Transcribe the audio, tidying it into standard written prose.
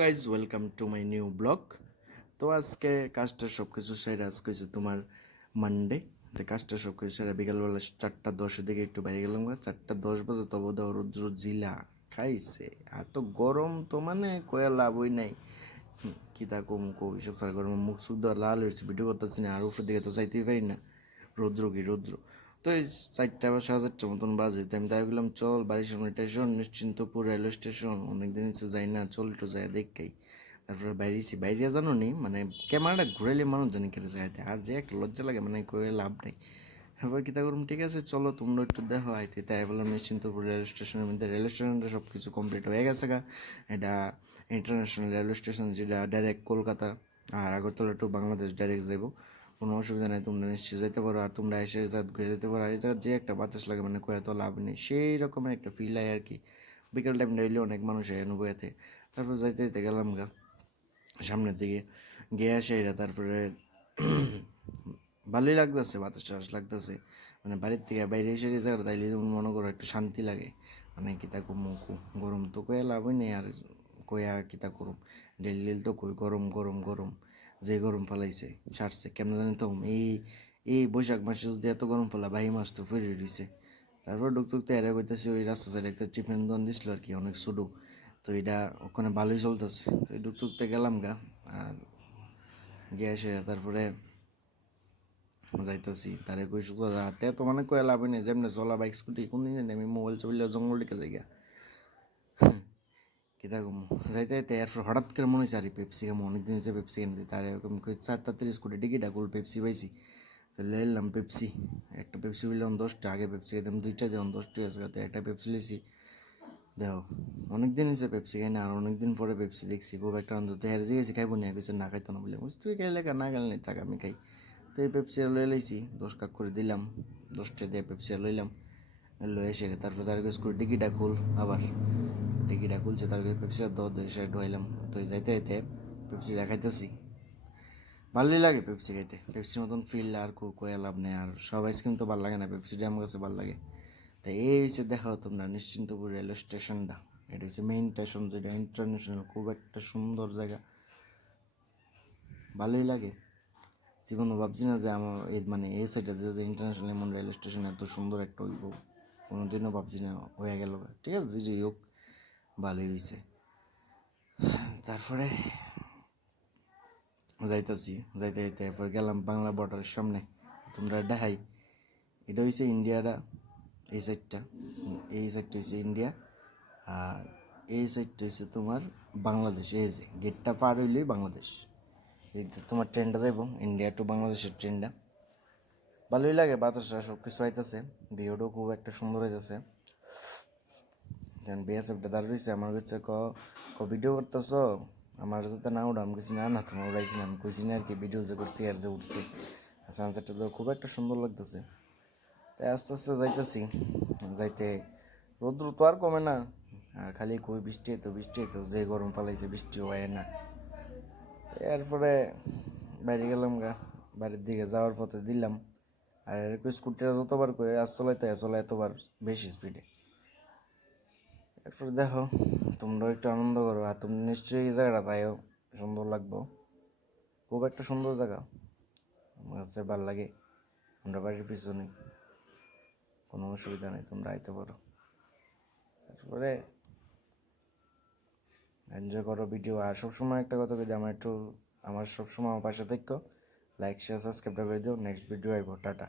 Guys welcome to my new blog. তো আজকে কাজটা সব কিছু সেরে আজকে হয়েছে তোমার মানডে। তো কাজটা সব কিছু সেরে বিকালবেলা 4:10-এর দিকে একটু বাইরে গেলাম। 4:10 বাজে তবু দেওয়া রৌদ্র জিলা খাইছে। এত গরম তো মানে কয়া লাভই নাই। কি তা কম কো এইসব সারা গরম মুখ সুখ দেওয়া লাল হয়েছে, ভিডিও করতেছি না, আর উপরের দিকে তো চাইতেই পারি না। রৌদ্র কি রৌদ্র। তো এই 4টা বা 4:30টার মতন বাজে, তো আমি তাই বললাম চল বাড়ির সামনে স্টেশন, নিশ্চিন্তপুর রেলওয়ে স্টেশন, অনেকদিন হচ্ছে যাই না, চল একটু যাই দেখকাই। তারপরে বাইরেছি, বাইরে জানো নি মানে ক্যামেরাটা ঘুরাইলে মানুষ জানি কেটে যাইতে, আর যে একটা লজ্জা লাগে মানে করে লাভ নাই। এবার কী তা করুন, ঠিক আছে চলো তোমরা একটু দেখো আইতে। তাই বললাম নিশ্চিন্তপুর রেল স্টেশনের মধ্যে, রেল স্টেশনটা সব কিছু কমপ্লিট হয়ে গেছে গা। এটা ইন্টারন্যাশনাল রেলওয়ে স্টেশন, যেটা ডাইরেক্ট কলকাতা আর আগরতলা টু বাংলাদেশ ডাইরেক্ট যাবো। কোনো অসুবিধা নেই, তোমরা নিশ্চয়ই যেতে পারো। আর তোমরা এসে ঘুরে যেতে পারো। আর এই জায়গায় যে একটা বাতাস লাগে মানে কয়ে তো লাভ নেই, সেই রকমের একটা ফিল হয় আর কি। বিকেল টাইমটা হইলে অনেক মানুষ হয় অনুভূয়াতে। তারপর যাইতে যেতে গেলাম গা সামনের দিকে, গিয়ে আসে এরা। তারপরে ভালোই লাগতেছে, বাতাস টাস লাগতেছে। মানে বাড়ির থেকে বাইরে এসে এই জায়গাটা তাইলে যেমন মনে করো একটা শান্তি লাগে। মানে কিতা কমু গরম তো কয়ে লাভই নেই আর, কয়া কিতা করুম। ডেলি তো কই গরম গরম গরম, যে গরম ফেলাইছে সারছে কেমন জানি তো। এই এই বৈশাখ মাসে যদি এত গরম ফেলা, বাই মাস তো ফিরে রয়েছে। তারপর ডুকটুকতে এরা কইতেছে ওই রাস্তা সাইডে একটা চিকেন দোকান দিছিল আর কি, অনেক ছোটো। তো এটা ওখানে ভালোই চলতেছে, তো ডুকটুকতে গেলাম গা। আর গিয়ে এসে তারপরে যাইতেছি, তারে কই শুক্লা হাতে তো মানে কয়ে লাভ নেই, যেমনি চলা বাইক স্কুটি কোন দিন জানি আমি মোবাইল চলে জঙ্গল দিকে যাই গা। কিতা কমু যাইতে যাইতে এরপর হঠাৎ করে মনে হয়েছে আরে পেপসি খামো, অনেকদিন হচ্ছে পেপসি কিনে দিই। তার এরকম 4 স্কুটি টিকিট আকুল পেপসি পাইছি, তো লইলাম পেপসি। একটা পেপসি বললাম 10টা, আগে পেপসি খেতাম 2টা, দিলাম 10 টাকা আছে, তো একটা পেপসি লিছি। দেখো অনেকদিন হয়েছে পেপসি খাই না, আর অনেকদিন পরে পেপসি দেখছি, খুব একটা অন্তত হেরে যে গেছি খাইব না, কইছে না খাইতো না বলে, তুই খাইলে না খাইলে থাক আমি খাই। তো এই পেপসি লয়ে লাইছি, 10 কাপ করে দিলাম, 10টা দিয়ে পেপসি লইলাম। লয়ে এসে তারপরে তার স্কুল টিকিটা খুল, আবার টিকিটা খুলছে, তার পেপসিটা সে ঢুয়াইলাম। তো যাইতে যাইতে পেপসি খাইতেছি, ভালোই লাগে পেপসি খাইতে। পেপসির মতন ফিল আর কয়ে লাভ নেই। আর সব আইসক্রিম তো ভালো লাগে না, পেপসিটা আমার কাছে ভালো লাগে। তাই এই হচ্ছে দেখাও তোমরা নিশ্চিন্তপুর রেলওয়ে স্টেশনটা। এটা হচ্ছে মেইন স্টেশন, যেটা ইন্টারন্যাশনাল, খুব একটা সুন্দর জায়গা, ভালোই লাগে। জীবনও ভাবছি না যে আমার এই মানে এই সাইডে যে ইন্টারন্যাশনাল এমন রেল স্টেশন এত সুন্দর একটা হইব, কোনোদিনও ভাবছি না, হয়ে গেল। ঠিক আছে যে হোক, ভালোই হয়েছে। তারপরে যাইতেছি, যাইতে যাইতে এরপর গেলাম বাংলা বর্ডারের সামনে। তোমরা দেখাই, এটা হয়েছে ইন্ডিয়াটা, এই সাইডটা, এই সাইডটা হয়েছে ইন্ডিয়া, আর এই সাইডটা হচ্ছে তোমার বাংলাদেশ। এই যে গেটটা পার হইলেই বাংলাদেশ। তোমার ট্রেনটা যাইব ইন্ডিয়া টু বাংলাদেশের ট্রেনটা, ভালোই লাগে। বাতাসটা সব কিছু আইতেছে, ভিউটাও খুব একটা সুন্দর হইতেছে। বিএসএফটা দাঁড় রয়েছে, আমার কাছে ভিডিও করতেছ আমার সাথে না উঠো। আমি কিছু না না তোমার উড়াইছি না, আমি কইছি না আর কি, ভিডিও যে করছি আর যে উঠছি। সানসেটটা তো খুব একটা সুন্দর লাগতেছে। তাই আস্তে আস্তে যাইতেছি, যাইতে রোদ্র তো আর কমে না, আর খালি কই বৃষ্টি তো যে গরম ফালাইছে, বৃষ্টিও হয় না। এরপরে বাইরে গেলাম গা, বাড়ির দিকে যাওয়ার পথে দিলাম। আর এরকম স্কুটিটা যতবার করে আজ চলাইতে চলে এতবার বেশি স্পিডে। এরপরে দেখো তোমরাও একটু আনন্দ করো, আর তুমি নিশ্চয়ই এই জায়গাটা তাইও সুন্দর লাগবো, খুব একটা সুন্দর জায়গা, আমার কাছে ভালো লাগে। আমরা বাড়ির পিছনে, কোনো অসুবিধা নেই, তোমরা আইতে পারো। তারপরে এনজয় করো ভিডিও। আর সবসময় একটা কথা কই দিই, আমার সবসময় আমার পাশে থেকো, লাইক শেয়ার সাবস্ক্রাইব করে দিও। নেক্সট ভিডিও আইব, টাটা।